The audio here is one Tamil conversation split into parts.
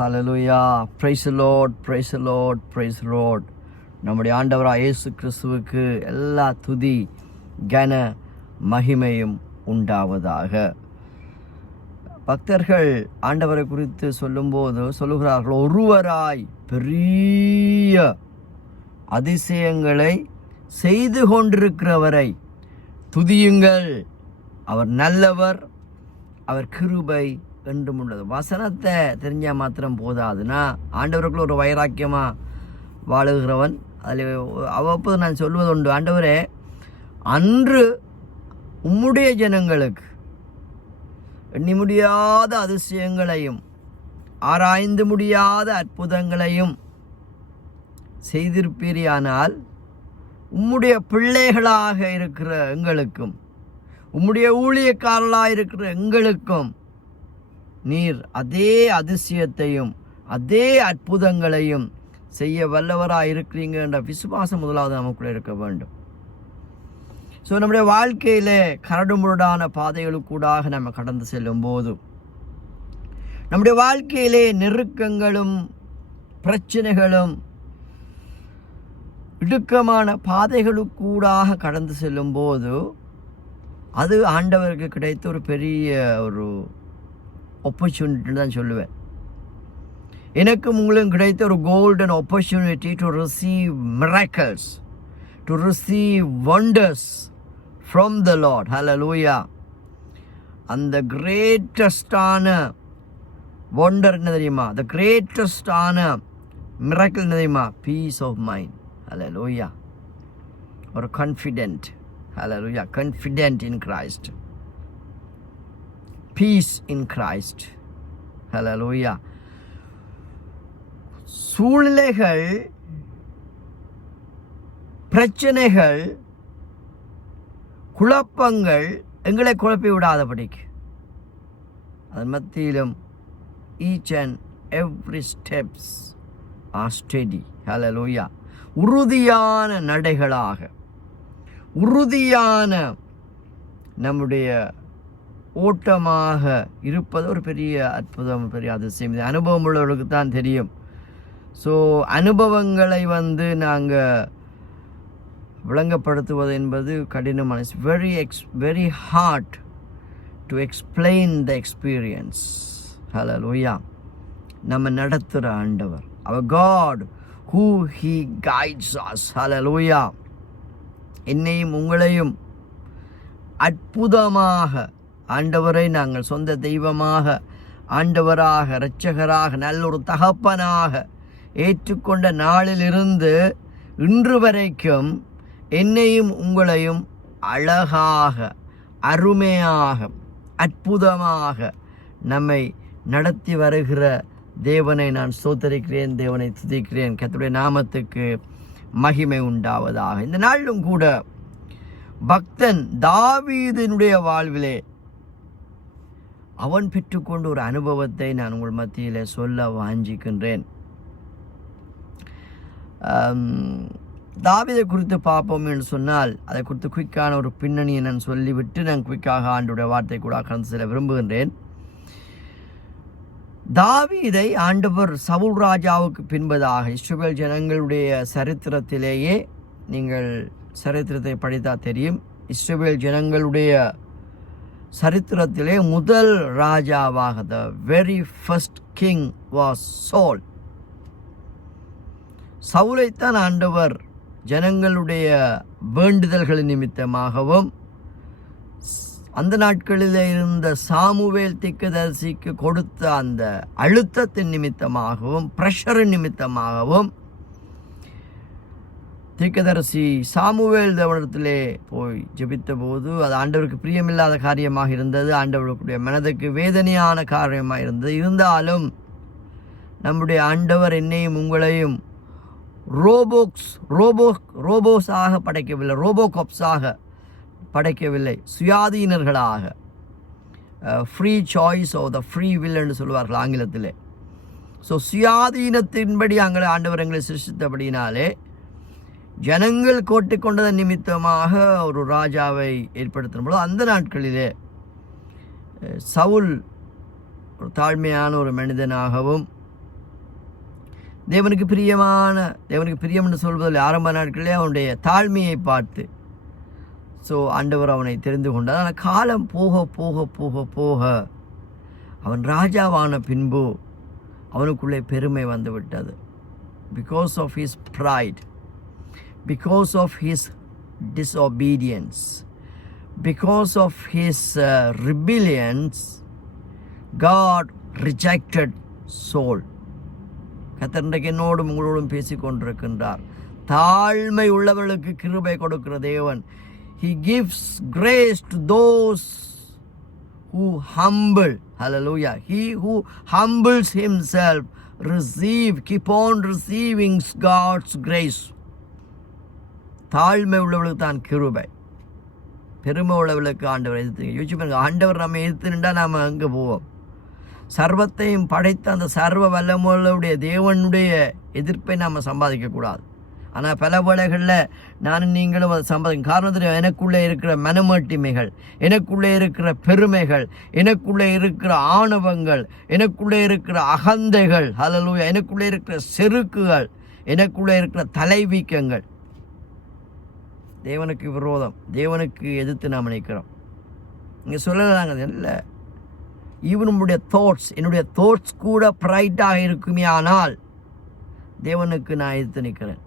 Hallelujah. Praise the Lord, praise the Lord, praise the Lord. நம்முடைய ஆண்டவராக இயேசு கிறிஸ்துவுக்கு எல்லா துதி கன மகிமையும் உண்டாவதாக. பக்தர்கள் ஆண்டவரை குறித்து சொல்லும்போது சொல்லுகிறார்கள், ஒருவராய் பெரிய அதிசயங்களை செய்து கொண்டிருக்கிறவரை துதியுங்கள். அவர் நல்லவர், அவர் கிருபை என்றும் உள்ளது. வசனத்தை தெரிஞ்சால் மாத்திரம் போதாதுன்னா, ஆண்டவருக்குள்ள ஒரு வைராக்கியமாக வாழுகிறவன் அதில் அவ்வப்போது நான் சொல்வது உண்டு, ஆண்டவரே, அன்று உம்முடைய ஜனங்களுக்கு எண்ணி முடியாத அதிசயங்களையும் ஆராய்ந்து முடியாத அற்புதங்களையும் செய்திருப்பீரியானால் உம்முடைய பிள்ளைகளாக இருக்கிற எங்களுக்கும் உம்முடைய ஊழியக்காரர்களாக இருக்கிற எங்களுக்கும் நீர் அதே அதிசயத்தையும் அதே அற்புதங்களையும் செய்ய வல்லவராக இருக்கிறீங்க என்ற விசுவாசம் முதலாவது நமக்குள்ளே இருக்க வேண்டும். ஸோ நம்முடைய வாழ்க்கையில் கரடுமுரடான பாதைகளுக்கூடாக நம்ம கடந்து செல்லும் போது, நம்முடைய வாழ்க்கையிலே நெருக்கங்களும் பிரச்சனைகளும் இடுக்கமான பாதைகளுக்கூடாக கடந்து செல்லும் போது, அது ஆண்டவருக்கு கிடைத்த ஒரு பெரிய ஒரு ஆப்பர்ச்சுனிட்டி தான் சொல்லுவேன். எனக்கும் உங்களுக்கும் கிடைத்த ஒரு golden opportunity to receive miracles, to receive wonders from the lord. Hallelujah. அந்த கிரேட்டஸ்டான வண்டர் என்ன தெரியுமா? த கிரேட்டஸ்டான மிராக்கிள் என்ன தெரியுமா? Peace of mind. ஹல்லேலூயா. ஒரு confident. Hallelujah. Confident in Christ. Peace in Christ. Hallelujah. சூழ்நிலைகள், பிரச்சனைகள், குழப்பங்கள் எங்களை குழப்பி விடாதபடிக்கு அதன் மத்தியிலும் each and every steps are steady. Hallelujah. உறுதியான நடைகளாக, உறுதியான நம்முடைய ஓட்டமாக இருப்பது ஒரு பெரிய அற்புதம், பெரிய அதிசயம். இது அனுபவம் உள்ளவர்களுக்கு தான் தெரியும். ஸோ அனுபவங்களை நாங்கள் விளங்கப்படுத்துவது என்பது கடினமான, it's very hard to explain the experience. Hallelujah. நம்ம நடத்துகிற ஆண்டவர், அவர் God who he guides us. Hallelujah. என்னையும் உங்களையும் அற்புதமாக ஆண்டவரை நாங்கள் சொந்த தெய்வமாக, ஆண்டவராக, இரட்சகராக, நல்ல ஒரு தகப்பனாக ஏற்றுக்கொண்ட நாளிலிருந்து இன்று வரைக்கும் என்னையும் உங்களையும் அழகாக, அருமையாக, அற்புதமாக நம்மை நடத்தி வருகிற தேவனை நான் ஸ்தோத்திரிக்கிறேன், தேவனை துதிக்கிறேன். கர்த்தருடைய நாமத்துக்கு மகிமை உண்டாவதாக. இந்த நாளிலும் கூட பக்தன் தாவீதினுடைய வாழ்விலே அவன் பெற்றுக்கொண்ட ஒரு அனுபவத்தை நான் உங்கள் மத்தியில் சொல்ல வாஞ்சிக்கின்றேன். தாவீதை குறித்து பார்ப்போம் என்று சொன்னால், அதை குறித்து குயிக்கான ஒரு பின்னணியை நான் சொல்லிவிட்டு நான் குயிக்காக ஆண்டோடைய வார்த்தை கூட கடந்து செல்ல விரும்புகின்றேன். தாவீதை ஆண்டவர் சவுல் ராஜாவுக்கு பின்பதாக இஸ்ரவேல் ஜனங்களுடைய சரித்திரத்திலேயே, நீங்கள் சரித்திரத்தை படித்தால் தெரியும், இஸ்ரவேல் ஜனங்களுடைய சரித்திரத்திலே முதல் ராஜாவாக, the very first king was Saul. சவுலைத்தான் ஆண்டவர் ஜனங்களுடைய வேண்டுதல்கள் நிமித்தமாகவும், அந்த நாட்களில் இருந்த சாமுவேல் தீர்க்கதரிசிக்கு கொடுத்த அந்த அழுத்தத்தின் நிமித்தமாகவும், பிரஷரின் நிமித்தமாகவும், தீர்க்கதரிசி சாமுவேல் தேவனிடத்திலே போய் ஜெபித்த போது அது ஆண்டவருக்கு பிரியமில்லாத காரியமாக இருந்தது, ஆண்டவருடைய மனதுக்கு வேதனையான காரியமாக இருந்தது. இருந்தாலும் நம்முடைய ஆண்டவர் என்னையும் உங்களையும் ரோபோஸாக படைக்கவில்லை, ரோபோகாப்ஸாக படைக்கவில்லை, சுயாதீனர்களாக, free choice of the free will என்று சொல்வார்கள் ஆங்கிலத்திலே. ஸோ சுயாதீனத்தின்படி ஆண்டவர் எங்களை சிருஷ்டித்தபடினாலே ஜனங்கள் கோட்டிக்கொண்டதன் நிமித்தமாக ஒரு ராஜாவை ஏற்படுத்தும் பொழுது, அந்த நாட்களிலே சவுல் ஒரு தாழ்மையான ஒரு மனிதனாகவும் தேவனுக்கு பிரியம் என்று சொல்வதில் ஆரம்ப நாட்களிலே அவனுடைய தாழ்மையை பார்த்து ஆண்டவர் அவனை தெரிந்து கொண்டார். ஆனால் காலம் போக போக போக போக அவன் ராஜாவான பின்பு அவனுக்குள்ளே பெருமை வந்து விட்டது. Because of his pride, because of his disobedience, because of his rebellions, God rejected Saul. கர்த்தர் இன்றைக்கு என்னோடும் உங்களோடும் பேசிக் கொண்டிருக்கின்றார். தாழ்மை உள்ளவர்களுக்கு கிருபை கொடுக்கிற தேவன். He gives grace to those who humble. Hallelujah. He who humbles himself keep on receiving God's grace. தாழ்மை உள்ளவர்களுக்கு தான் கிருபை, பெருமை உள்ளவர்களுக்கு ஆண்டவர் எதிர்த்து. யோசிச்சு பாருங்க, ஆண்டவர் நம்ம எதிர்த்து நின்றா நாம் அங்கே போவோம். சர்வத்தையும் படைத்த அந்த சர்வ வல்லமுடைய தேவனுடைய எதிர்ப்பை நாம் சம்பாதிக்கக்கூடாது. ஆனால் பல வேளைகளில் நானும் நீங்களும் அதை சம்பாதிக்கும் காரணம் தெரியும். எனக்குள்ளே இருக்கிற மனமட்டிமைகள், எனக்குள்ளே இருக்கிற பெருமைகள், எனக்குள்ளே இருக்கிற ஆணவங்கள், எனக்குள்ளே இருக்கிற அகந்தைகள், ஹல்லேலூயா, எனக்குள்ளே இருக்கிற செருக்குகள், எனக்குள்ளே இருக்கிற தலைவீக்கங்கள் தேவனுக்கு விரோதம், தேவனுக்கு எதிர்த்து நாம் நினைக்கிறோம். இங்கே சொல்லலாங்க, இல்லை ஈவன் என்னுடைய தாட்ஸ் கூட ப்ரைட்டாக இருக்குமே, ஆனால் தேவனுக்கு நான் எதிர்த்து நிற்கிறேன்.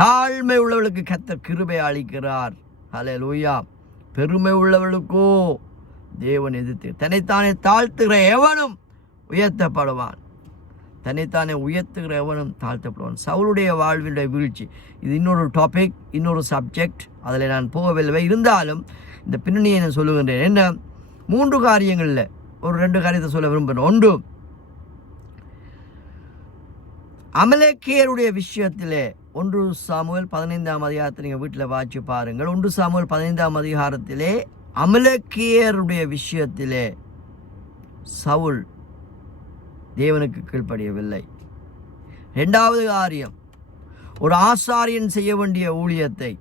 தாழ்மை உள்ளவர்களுக்கு கர்த்தர் கிருபை அளிக்கிறார். ஹல்லேலூயா. பெருமை உள்ளவர்களுக்கோ தேவன் எதிர்த்து. தன்னைத்தானே தாழ்த்துகிற எவனும் உயர்த்தப்படுவான், தன்னைத்தானே உயர்த்துகிற எவனும் தாழ்த்தப்படுவான். சவுலுடைய வாழ்வினுடைய வீழ்ச்சி இது இன்னொரு டாபிக், இன்னொரு சப்ஜெக்ட், அதில் நான் போகவில்லை. இருந்தாலும் இந்த பின்னணியை நான் சொல்லுகின்றேன். என்ன 3 காரியங்களில் ஒரு 2 காரியத்தை சொல்ல விரும்புகிறேன். ஒன்று, அமலேக்கியருடைய விஷயத்திலே 1 சாமுவேல் 15ஆம் அதிகாரத்தை நீங்கள் வீட்டில் வாசிச்சு பாருங்கள். 1 சாமுவேல் 15ஆம் அதிகாரத்திலே அமலேக்கியருடைய விஷயத்திலே சவுல் தேவனுக்கு கீழ்ப்படியவில்லை. 2வது காரியம், ஒரு ஆசாரியன் செய்ய வேண்டிய ஊழியத்தை,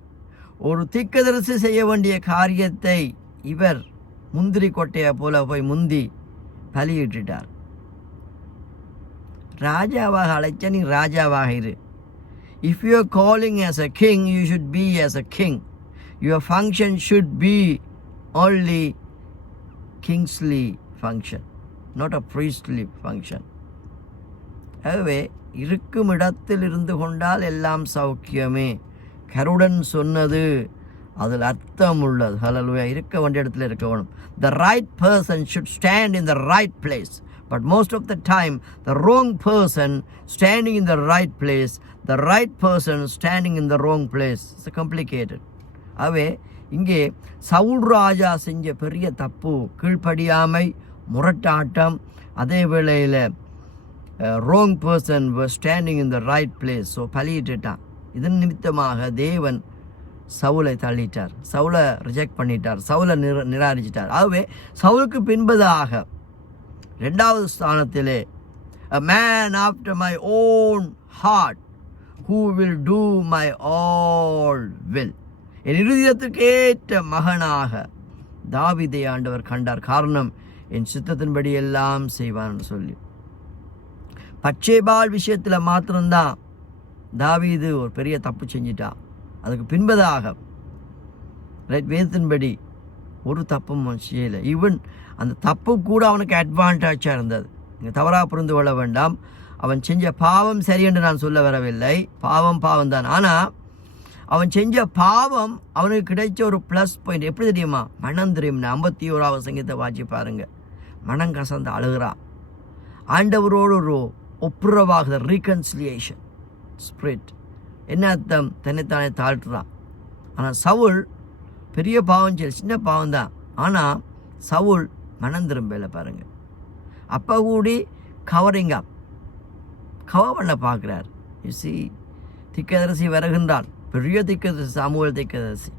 ஒரு தீர்க்கதரிசி செய்ய வேண்டிய காரியத்தை இவர் முந்திரி கொட்டையை போல போய் முந்தி பலியிட்டார். ராஜாவாக அழைச்ச நீ ராஜாவாக இரு. If you are calling as a king, you should be as a king. Your function should be only kingly function, not a priestly function. ஆகவே இருக்கும் இடத்தில் இருந்து கொண்டால் எல்லாம் சௌக்கியமே. கருடன் சொன்னது அதில் அர்த்தம் உள்ளது. ஹல்லேலூயா. இருக்க வேண்டிய இடத்துல இருக்க வேணும். The right person should stand in the right place, but most of the time the wrong person standing in the right place, the right person standing in the wrong place. It's complicated. ஆகவே இங்கே சவுல் ராஜா செஞ்ச பெரிய தப்பு கீழ்ப்படியாமை, முரட்டாட்டம். அதே வேளையில் wrong person was standing in the right place. So பலியிட்டான். இதன் நிமித்தமாக தேவன் சவுலை தள்ளிட்டார், சவுலை ரிஜெக்ட் பண்ணிட்டார், சவுலை நிராகரிச்சிட்டார். ஆகவே சவுலுக்கு பின்பதாக 2வது ஸ்தானத்திலே a man after my own heart who will do my all will, என் இருதயத்துக்கு ஏற்ற மகனாக தாவீதை ஆண்டவர் கண்டார். காரணம், என் சித்தத்தின்படி எல்லாம் செய்வான்னு சொல்லி. பச்சேபால் விஷயத்தில் மாத்திரம்தான் தாவீது ஒரு பெரிய தப்பு செஞ்சிட்டான். அதுக்கு பின்பதாக வேதத்தின்படி ஒரு தப்பும் செய்யலை. ஈவன் அந்த தப்பு கூட அவனுக்கு அட்வான்டேஜாக இருந்தது. நீங்கள் தவறாக புரிந்து கொள்ள வேண்டாம். அவன் செஞ்ச பாவம் சரி என்று நான் சொல்ல வரவில்லை. பாவம் தான். ஆனால் அவன் செஞ்ச பாவம் அவனுக்கு கிடைச்ச ஒரு ப்ளஸ் பாயிண்ட் எப்படி தெரியுமா? மனம் தெரியும். 51வது சங்கீதத்தை வாசி பாருங்க. மனம் கசந்து அழுகிறான். ஆண்டவரோடு ஒரு ஒப்புரவாகுத ரீகன்சிலியேஷன் ஸ்பிரிட். என்ன அர்த்தம்? தன்னைத்தானே தாழ்த்துறான். ஆனால் சவுல் பெரிய பாவம் செய்ய, சின்ன பாவம் தான். ஆனால் சவுல் மனம் திரும்பல பாருங்க. அப்போ கூடி கவரிங் அப், கவர் பண்ண பார்க்குறார். யூசி, திக்கதரிசி வருகின்றான். பெரிய திக்கதரிசி, சாமுவேல் திக்கதரிசி,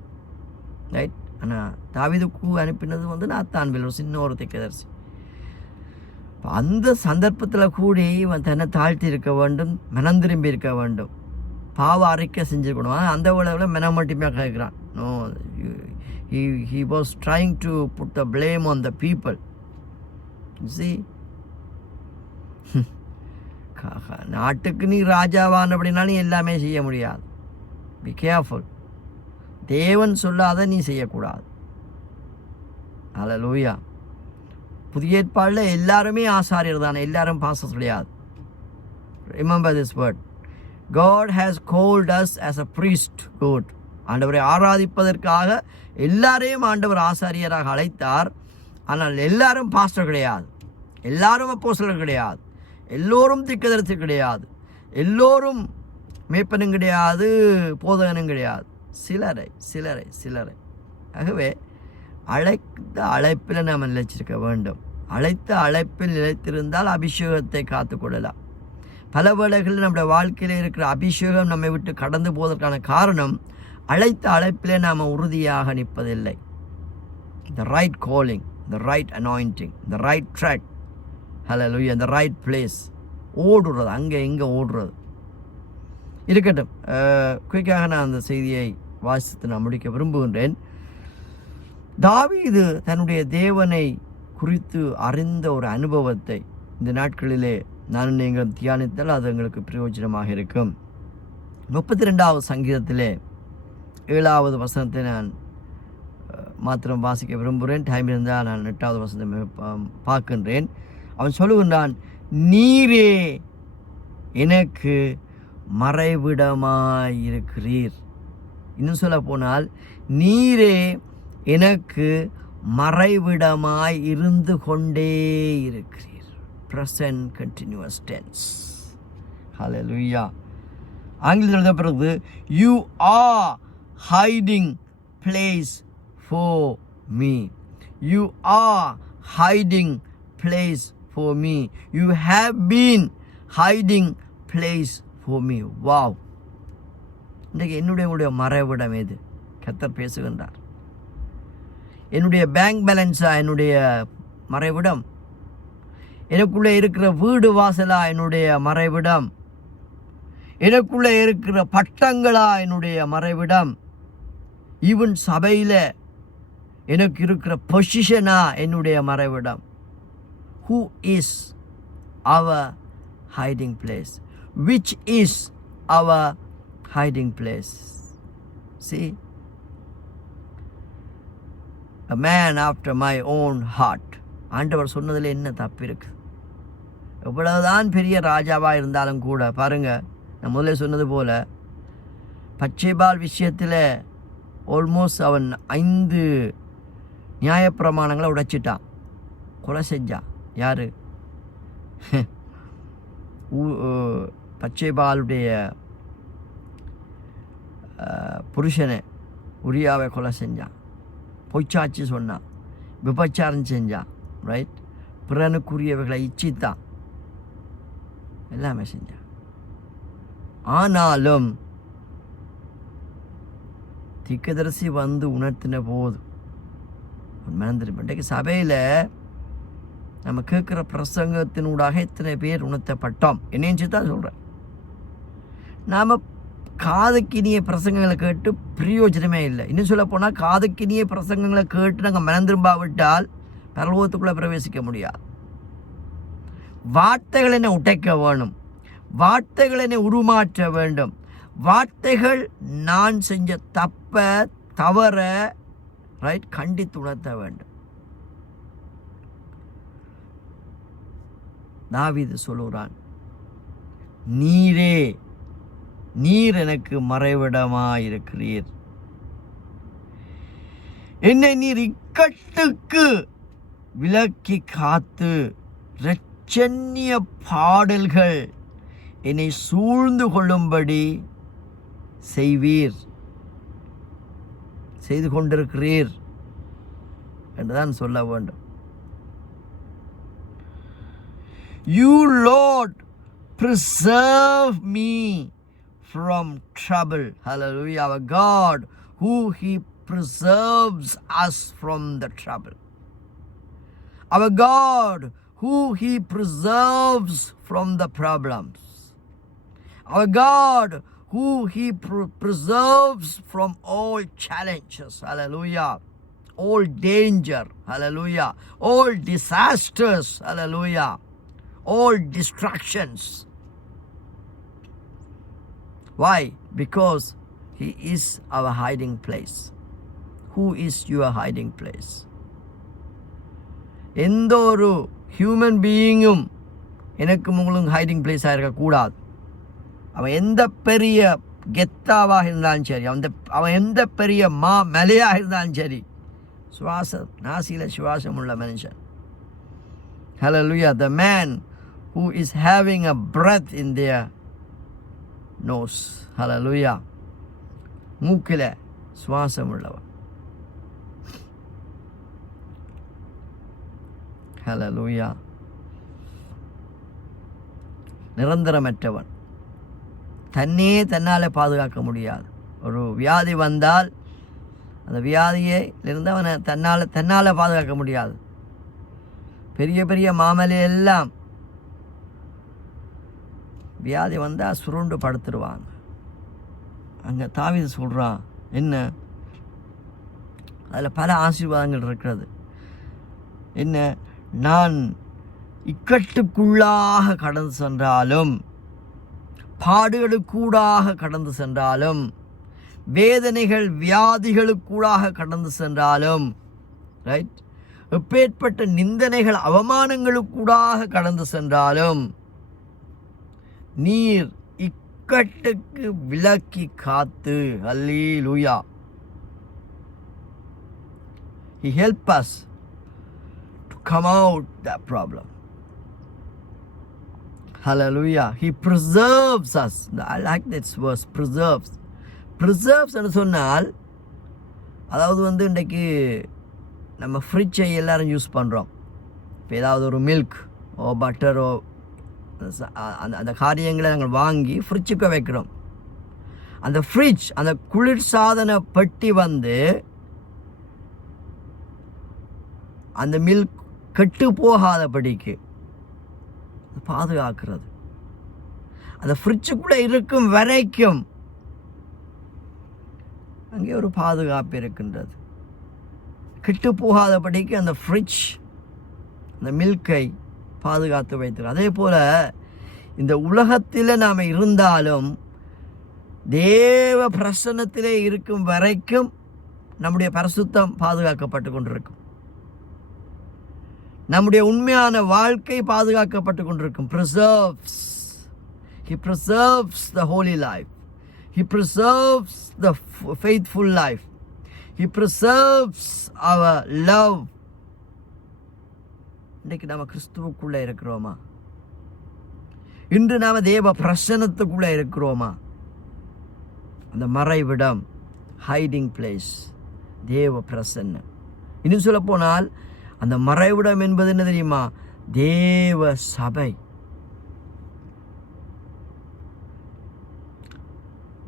ரைட். ஆனால் தாவீதுக்கு அனுப்பினது நாத்தான்வேல், ஒரு சின்ன ஒரு திக்கதரிசி. அந்த சந்தர்ப்பத்தில் கூடி இவன் தன்னை தாழ்த்தி இருக்க வேண்டும், மனம் திரும்பி இருக்க வேண்டும், பாவ அறிக்கை செஞ்சுக்கணும். அந்த வேளையில் மனம் மட்டுமே கேட்குறான். No, he was trying to put the blame on the people. See, நாட்டுக்கு நீ ராஜாவான அப்படின்னாலும் எல்லாமே செய்ய முடியாது. Be careful. தேவன் சொல்லாத நீ செய்யக்கூடாது. ஹல்லேலூயா. புதிய ஏற்பாடில் எல்லாருமே ஆசாரியர் தானே, எல்லாரும் பாஸ்டர்ஸ் கிடையாது. Remember this word. God has called us as a priest. Good. ஆண்டவரை ஆராதிப்பதற்காக எல்லாரையும் ஆண்டவர் ஆசாரியராக அழைத்தார். ஆனால் எல்லாரும் பாஸ்டர் கிடையாது, எல்லாரும் அப்போஸ்தலர் கிடையாது, எல்லோரும் தீர்க்கதரிசி கிடையாது, எல்லோரும் மேய்ப்பனும் கிடையாது, போதகனும் கிடையாது. சிலரை. ஆகவே அழைத்த அழைப்பில் நாம் நிலைச்சிருக்க வேண்டும். அழைத்த அழைப்பில் நிலைத்திருந்தால் அபிஷேகத்தை காத்துக்கொள்ளலாம். பல வேளைகளில் நம்முடைய வாழ்க்கையில் இருக்கிற அபிஷேகம் நம்மை விட்டு கடந்து போவதற்கான காரணம் அழைத்த அழைப்பிலே நாம் உறுதியாக நிற்பதில்லை. The right calling, the right anointing, the right track, hallelujah, the right place. ஓடுறது, அங்கே இங்கே ஓடுறது இருக்கட்டும். குயிக்காக நான் அந்த செய்தியை வாசித்து நான் முடிக்க விரும்புகின்றேன். தாவீது தன்னுடைய தேவனை குறித்து அறிந்த ஒரு அனுபவத்தை இந்த நாட்களிலே நான் நீங்கள் தியானித்தால் அது எங்களுக்கு பிரயோஜனமாக இருக்கும். 32வது சங்கீதத்திலே 7வது வசனத்தை நான் மாத்திரம் வாசிக்க விரும்புகிறேன். டைம் இருந்தால் நான் 8வது வசனத்தை பார்க்கின்றேன். அவன் சொல்லுகின்றான், நீரே எனக்கு மறைவிடமாயிருக்கிறீர். இன்னும் சொல்ல போனால், நீரே எனக்கு மறைவிடமாய் இருந்து கொண்டே இருக்கிறீர். Present continuous tense. Hallelujah. ஆங்கிலத்தில் எழுத பிறகு, you are hiding place for me. You are hiding place for me. You have been hiding place for me. Wow. இன்றைக்கு என்னுடைய மறைவிடம் எது? கர்த்தர் பேசுகின்றார். என்னுடைய பேங்க் பேலன்ஸா என்னுடைய மறைவிடம்? எனக்குள்ளே இருக்கிற வீடு வாசலா என்னுடைய மறைவிடம்? எனக்குள்ளே இருக்கிற பட்டங்களா என்னுடைய மறைவிடம்? ஈவன் சபையில் எனக்கு இருக்கிற பொசிஷனா என்னுடைய மறைவிடம்? Who is our hiding place? Which is our hiding place? See, a man after my own heart. ஆண்டவர் சொன்னதில் என்ன தப்பு இருக்கு? எவ்வளவுதான் பெரிய ராஜாவாக இருந்தாலும் கூட பாருங்கள், நான் முதல்ல சொன்னது போல் பச்சைபால் விஷயத்தில் ஆல்மோஸ்ட் அவன் 5 நியாயப்பிரமாணங்களை உடைச்சிட்டான், கொலை செஞ்சான். யார்? பச்சைபாலுடைய புருஷனை உரியாவை கொலை செஞ்சான், பொய்ச்சாட்சி சொன்னான், விபச்சாரம் செஞ்சான், ரைட்? பிறனுக்குரியவைகளை இச்சித்தான், எல்லாமே செஞ்சான். ஆனாலும் தீர்க்கதரிசி வந்து உணர்த்தின போது மனந்திருப்பேன். இன்றைக்கு சபையில் நம்ம கேட்குற பிரசங்கத்தினூடாக எத்தனை பேர் உணர்த்தப்பட்டோம்? என்னன்னு தான் சொல்கிறேன். நாம் காதுக்கினிய பிரசங்கங்களை கேட்டு பிரயோஜனமே இல்லை. இன்னும் சொல்ல போனால் காதுக்கினிய பிரசங்கங்களை கேட்டு நாங்கள் மனந்திரும்பாவிட்டால் பரலோகத்துக்குள்ளே பிரவேசிக்க முடியாது. வார்த்தைகள் என்னை உடைக்க வேணும், வார்த்தைகள் என்னை உருமாற்ற வேண்டும், வார்த்தைகள் நான் செஞ்ச தவற ரைட் கண்டித்து உணர்த்த வேண்டும். தாவீது சொல்லுகிறான், நீர் எனக்கு மறைவிடமாயிருக்கிறீர். என்னை நீர் இக்கட்டுக்கு விலக்கி காத்து இரட்சண்ய பாடல்கள் என்னை சூழ்ந்து கொள்ளும்படி செய்து கொண்டிருக்கிறீர் என்றுதான் சொல்ல வேண்டும். You Lord preserve me from trouble. Hallelujah. Our God, who He preserves us from the trouble. Our God, who He preserves from the problems. Our God, who He preserves from all challenges. Hallelujah. All danger. Hallelujah. All disasters. Hallelujah. All distractions. Why? Because he is our hiding place. Who is your hiding place? எந்த ஒரு ஹியூமன் பீயிங்கும் எனக்கும் உங்களும் ஹைடிங் பிளேஸாக இருக்கக்கூடாது. அவன் எந்த பெரிய கெத்தாவாக இருந்தாலும் சரி, அவன் எந்த பெரிய மலையாக இருந்தாலும் சரி, நாசியில் சுவாசம் உள்ள மனுஷன். Hallelujah. The man who is having a breath in their nose. Hallelujah. மூக்கில் சுவாசம் உள்ளவன். Hallelujah. நிரந்தரமற்றவன், தன்னால் பாதுகாக்க முடியாது. ஒரு வியாதி வந்தால் அந்த வியாதியிலிருந்து அவனை தன்னால் பாதுகாக்க முடியாது. பெரிய பெரிய மாமலையெல்லாம் வியாதி வந்தால் சுருண்டு படுத்துருவாங்க. அங்கே தாவீது சொல்கிறான், என்ன அதில் பல ஆசீர்வாதங்கள் இருக்கிறது. என்ன, நான் இக்கட்டுக்குள்ளாக கடந்து சென்றாலும், பாடுகளுக்கூடாக கடந்து சென்றாலும், வேதனைகள் வியாதிகளுக்கூடாக கடந்து சென்றாலும், ரைட், எப்பேற்பட்ட நிந்தனைகள் அவமானங்களுக்கூடாக கடந்து சென்றாலும், நீர் இக்கட்டுக்கு விலக்கி காத்து. அல்லேலூயா. He help us to come out that problem. Hallelujah. He preserves us. I like this verse, preserves. Preserves என்று சொன்னால், அதாவது இன்றைக்கு நம்ம ஃப்ரிட்ஜை எல்லாரும் யூஸ் பண்ணுறோம். இப்போ ஏதாவது ஒரு மில்க் ஓ பட்டரோ அந்த காரியங்களை நாங்கள் வாங்கி ஃப்ரிட்ஜுக்கு வைக்கிறோம். அந்த ஃப்ரிட்ஜ், அந்த குளிர்சாதன பெட்டி அந்த மில்க் கெட்டு போகாதபடிக்கு பாதுகாக்கிறது. அந்த ஃப்ரிட்ஜுக்குள்ளே இருக்கும் வரைக்கும் அங்கே ஒரு பாதுகாப்பு இருக்கின்றது. கெட்டு போகாதபடிக்கு அந்த ஃப்ரிட்ஜ் அந்த மில்கை பாதுகாத்து வைத்திருக்கும். அதே போல் இந்த உலகத்தில் நாம் இருந்தாலும் தேவ பிரசன்னத்திலே இருக்கும் வரைக்கும் நம்முடைய பரிசுத்தம் பாதுகாக்கப்பட்டு கொண்டிருக்கும். நம்முடைய உண்மையான வாழ்க்கை பாதுகாக்கப்பட்டு கொண்டிருக்கும். Preserves. He preserves the holy life. He preserves the faithful life. He preserves our love. இன்றைக்கு நாம் கிறிஸ்துவுக்குள்ளே இருக்கிறோமா? இன்று நாம் தேவ பிரசன்னத்துக்குள்ளே இருக்கிறோமா? அந்த மறைவிடம், ஹைடிங் பிளேஸ், தேவ பிரசன்னம். இன்னும் சொல்ல போனால் அந்த மறைவிடம் என்பது என்ன தெரியுமா? தேவ சபை.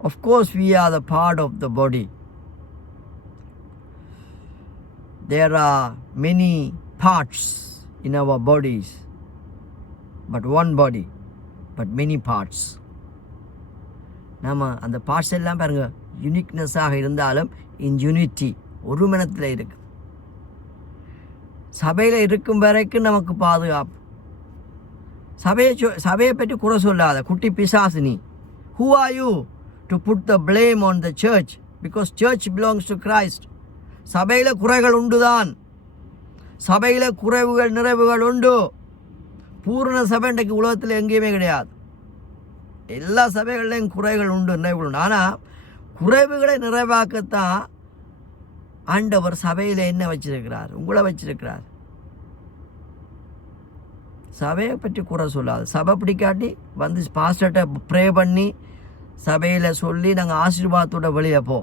Of course we are the part of the body. There are many parts in our bodies, but one body, but many parts. நாம அந்த பார்ட்ஸ் எல்லாம் பாருங்க, யூனிக்னஸாக இருந்தாலும் இன் யூனிட்டி, ஒரு மனத்தில் இருக்கு. சபையில் இருக்கும் வரைக்கும் நமக்கு பாதுகாப்பு. சபையை பற்றி குறை சொல்லாத குட்டி பிசாசினி. Who are you to put the blame on the church? Because church belongs to Christ. சபையில் குறைகள் உண்டுதான். சபையில் குறைவுகள் நிறைவுகள் உண்டு. பூர்ண சபை இன்றைக்கு உலகத்தில் எங்கேயுமே கிடையாது. எல்லா சபைகள்லையும் குறைகள் உண்டு, நிறைவுகள் உண்டு. ஆனால் குறைவுகளை நிறைவாக்கத்தான் ஆண்டவர் சபையில் என்ன வச்சிருக்கிறார்? உங்களை வச்சிருக்கிறார். சபையை பற்றி குறை சொல்லாது. சபை பிடிக்காட்டி பாஸ்டர்கிட்ட ப்ரே பண்ணி சபையில் சொல்லி நாங்கள் ஆசீர்வாதத்தோட வெளியே போ.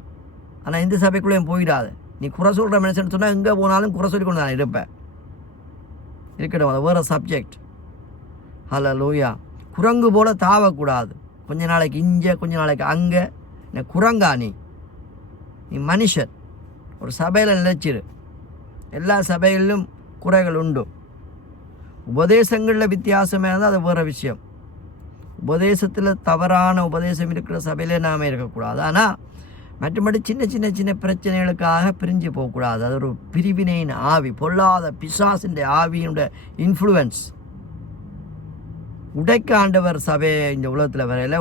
ஆனால் இந்த சபைக்குள்ளேயும் போயிடாது. நீ குறை சொல்கிற மனுஷன் சொன்னால் எங்கே போனாலும் குறை சொல்லி கொண்டு நான் இருப்பேன். இருக்கட்டும், அது வேறு சப்ஜெக்ட். ஹல்லேலூயா. குரங்கு போல் தாவக்கூடாது. கொஞ்ச நாளைக்கு இங்கே, கொஞ்ச நாளைக்கு அங்கே. குரங்கா நீ மனுஷன். ஒரு சபையில் நிலைச்சிரு. எல்லா சபைகளிலும் குறைகள் உண்டு. உபதேசங்களில் வித்தியாசமாக இருந்தால் அது வேறு விஷயம். உபதேசத்தில் தவறான உபதேசம் இருக்கிற சபையிலே நாம் இருக்கக்கூடாது. ஆனால் மற்றபடி சின்ன சின்ன சின்ன பிரச்சனைகளுக்காக பிரிஞ்சு போகக்கூடாது. அது ஒரு பிரிவினையின் ஆவி, பொல்லாத பிசாசிൻ്റെ ஆவியினுடைய இன்ஃப்ளூயன்ஸ். உடைக்க ஆண்டவர் சபையை இந்த உலகத்தில் வரையில்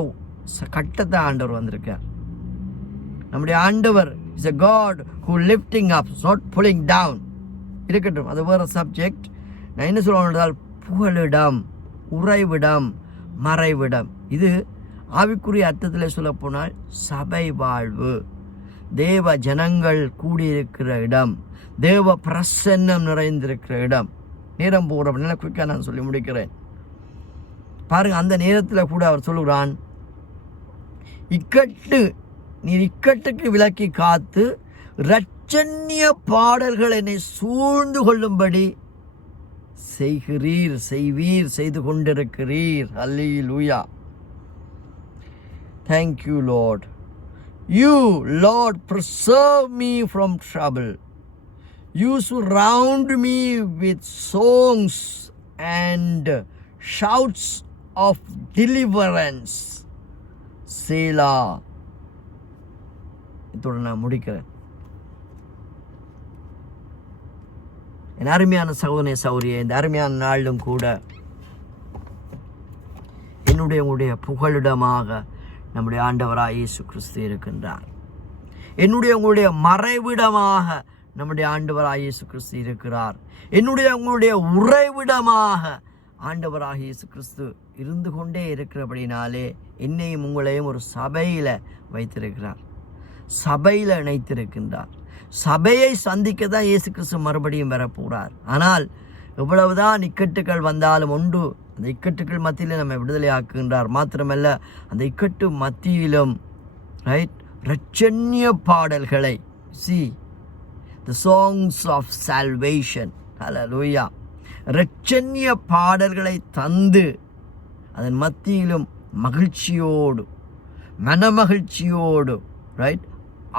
கட்டத்தை ஆண்டவர் வந்திருக்கார். நம்முடைய ஆண்டவர் is a God who lifting up, not pulling down. இருக்கட்டும், அது வேறு சப்ஜெக்ட். நான் என்ன சொல்லுவேன், புகலிடம், உறைவிடம், மறைவிடம். இது ஆவிக்குரிய அர்த்தத்தில் சொல்லப்போனால் சபை வாழ்வு, தேவ ஜனங்கள் கூடியிருக்கிற இடம், தேவ பிரசன்னம் நிறைந்திருக்கிற இடம். நேரம் போகிற அப்படின்னா குயிக்காக நான் சொல்லி முடிக்கிறேன். பாருங்கள், அந்த நேரத்தில் கூட அவர் சொல்லுகிறான், நீர் இக்கட்டுக்கு விலக்கி காத்து இரட்சண்ய பாடல்கள் என்னை சூழ்ந்து கொள்ளும்படி செய்து கொண்டிருக்கிறீர். அல்லேலூயா. Thank you, Lord. You, Lord, preserve me from trouble. You surround me with songs and shouts of deliverance. Selah. இதோடு நான் முடிக்கிறேன். என் அருமையான சகோதரனே சௌரியே, இந்த அருமையான நாளிலும் கூட உங்களுடைய புகலிடமாக நம்முடைய ஆண்டவராக இயேசு கிறிஸ்து இருக்கின்றார். உங்களுடைய மறைவிடமாக நம்முடைய ஆண்டவராக இயேசு கிறிஸ்து இருக்கிறார். உங்களுடைய உறைவிடமாக ஆண்டவராக இயேசு கிறிஸ்து இருந்து கொண்டே இருக்கிறபடினாலே என்னையும் உங்களையும் ஒரு சபையில் வைத்திருக்கிறார், சபையில் இணைத்திருக்கின்றார். சபையை சந்திக்க தான் இயேசு கிறிஸ்து மறுபடியும் வரப்போகிறார். ஆனால் எவ்வளவுதான் இக்கட்டுகள் வந்தாலும் ஒன்று, அந்த இக்கட்டுகள் மத்தியில் நம்ம விடுதலை ஆக்குகின்றார். மாத்திரமல்ல, அந்த இக்கட்டு மத்தியிலும் இரட்சண்ய பாடல்களை, the songs of salvation, ஹல்லேலூயா, இரட்சண்ய பாடல்களை தந்து அதன் மத்தியிலும் மகிழ்ச்சியோடு, மனமகிழ்ச்சியோடு,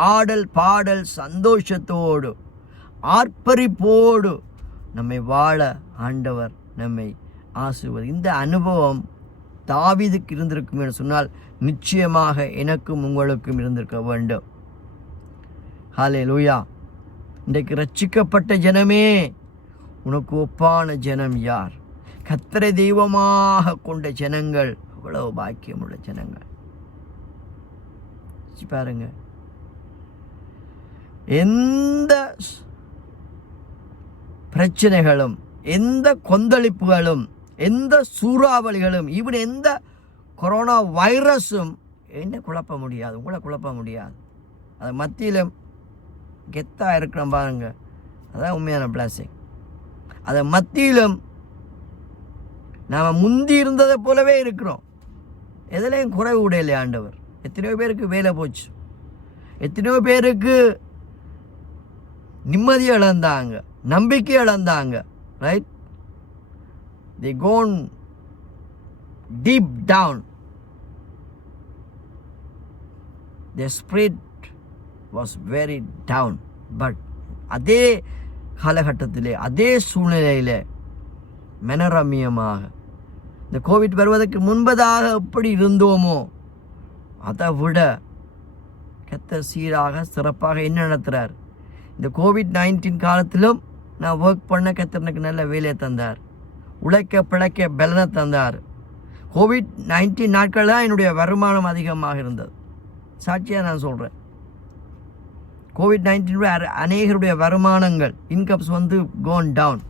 ஆடல் பாடல் சந்தோஷத்தோடு ஆர்ப்பரிப்போடு நம்மை வாழ ஆண்டவர் நம்மை ஆசீர்வதி. இந்த அனுபவம் தாவீதுக்கு இருந்திருக்கும் என்று சொன்னால் நிச்சயமாக எனக்கும் உங்களுக்கும் இருந்திருக்க வேண்டும். ஹல்லேலூயா. இன்றைக்கு ரட்சிக்கப்பட்ட ஜனமே, உனக்கு ஒப்பான ஜனம் யார்? கர்த்தரை தெய்வமாக கொண்ட ஜனங்கள் அவ்வளவு பாக்கியமுள்ள ஜனங்கள். பாருங்க, எந்த பிரச்சனைகளும், எந்த கொந்தளிப்புகளும், எந்த சூறாவளிகளும், ஈவன் எந்த கொரோனா வைரஸும் என்ன குழப்ப முடியாது, உங்களை குழப்ப முடியாது. அது மத்தியிலும் கெத்தாக இருக்கிறோம் பாருங்க, அதான் உண்மையான பிளஸிங். அதை மத்தியிலும் நாம் முந்தி இருந்ததை போலவே இருக்கிறோம். எதுலேயும் குறைவு உடையிலே ஆண்டவர். எத்தனையோ பேருக்கு வேலை போச்சு, எத்தனையோ பேருக்கு நிம்மதி இழந்தாங்க, நம்பிக்கை இழந்தாங்க. They gone deep down. Their spirit was very down. But அதே காலகட்டத்திலே, அதே சூழ்நிலையிலே மனரம்யமாக, இந்த கோவிட் வருவதற்கு முன்பதாக எப்படி இருந்தோமோ அதை விட கர்த்தர் சீராக சிறப்பாக என்ன நடத்துகிறார். இந்த COVID-19 காலத்திலும் நான் ஒர்க் பண்ண கர்த்தர் எனக்கு நல்ல வேலையை தந்தார், உழைக்க பிழைக்க பலனை தந்தார். COVID-19 நாட்கள் தான் என்னுடைய வருமானம் அதிகமாக இருந்தது. சாட்சியாக நான் சொல்கிறேன். COVID-19 அநேகருடைய வருமானங்கள், இன்கம்ஸ் கோன் டவுன்.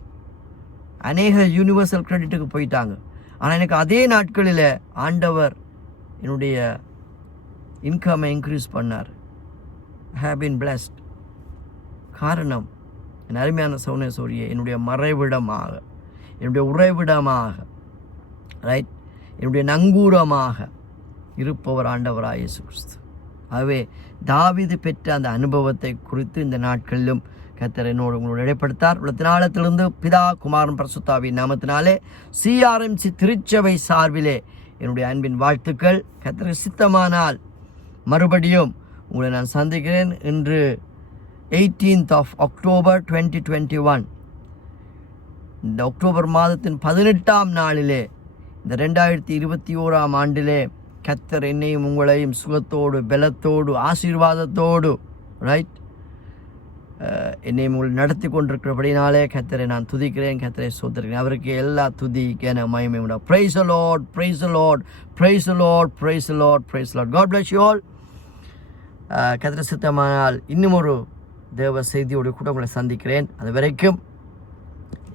அநேக யூனிவர்சல் கிரெடிட்டுக்கு போயிட்டாங்க. ஆனால் எனக்கு அதே நாட்களில் ஆண்டவர் என்னுடைய இன்கம்மை இன்க்ரீஸ் பண்ணார். I have been blessed. காரணம், என் அருமையான சௌனேஸ்வரியை என்னுடைய மறைவிடமாக, என்னுடைய உறைவிடமாக, என்னுடைய நங்கூரமாக இருப்பவர் ஆண்டவராக இயேசு கிறிஸ்து. ஆகவே தாவீது பெற்ற அந்த அனுபவத்தை குறித்து இந்த நாட்களிலும் கர்த்தர் என்னோடு உங்களோடு இடைப்படுத்தார். உலகத்தினாலத்திலிருந்து பிதா குமாரன் பரிசுத்தாவின் நாமத்தினாலே CRMC திருச்சபை சார்பிலே என்னுடைய அன்பின் வாழ்த்துக்கள். கர்த்தருக்கு சித்தமானால் மறுபடியும் உங்களை நான் சந்திக்கிறேன். இன்று 18th of October 2021, இந்த அக்டோபர் மாதத்தின் 18ஆம் நாளிலே, இந்த 2021ஆம் ஆண்டிலே கர்த்தர் என்னையும் உங்களையும் சுகத்தோடு, பலத்தோடு, ஆசீர்வாதத்தோடு என்னை நடத்தி கொண்டிருக்கிறபடினாலே கர்த்தரை நான் துதிக்கிறேன், கர்த்தரை சோதரிக்கிறேன். அவருக்கு எல்லா துதி என மகிமை உண்டாகும். Praise the Lord, praise the Lord, praise the Lord, praise the Lord, praise the Lord. God bless you all. கர்த்தர் சித்தமானால் இன்னும் ஒரு தேவ செய்தியோடு கூட உங்களை சந்திக்கிறேன். அது வரைக்கும்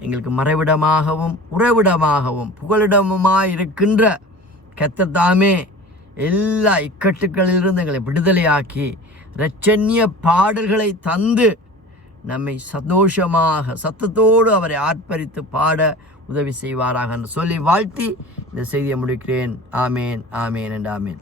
எங்களுக்கு மறைவிடமாகவும் உறைவிடமாகவும் புகலிடமுமாய் இருக்கின்ற கர்த்தர் தாமே எல்லா இக்கட்டுகளிலிருந்து எங்களை விடுதலையாக்கி இரட்சண்ய பாடல்களை தந்து நம்மை சந்தோஷமாக சத்தத்தோடு அவரை ஆர்ப்பரித்து பாட உதவி செய்வாராக என்று சொல்லி வாழ்த்தி இந்த செய்தியை முடிக்கிறேன். ஆமேன், ஆமேன் and ஆமேன்.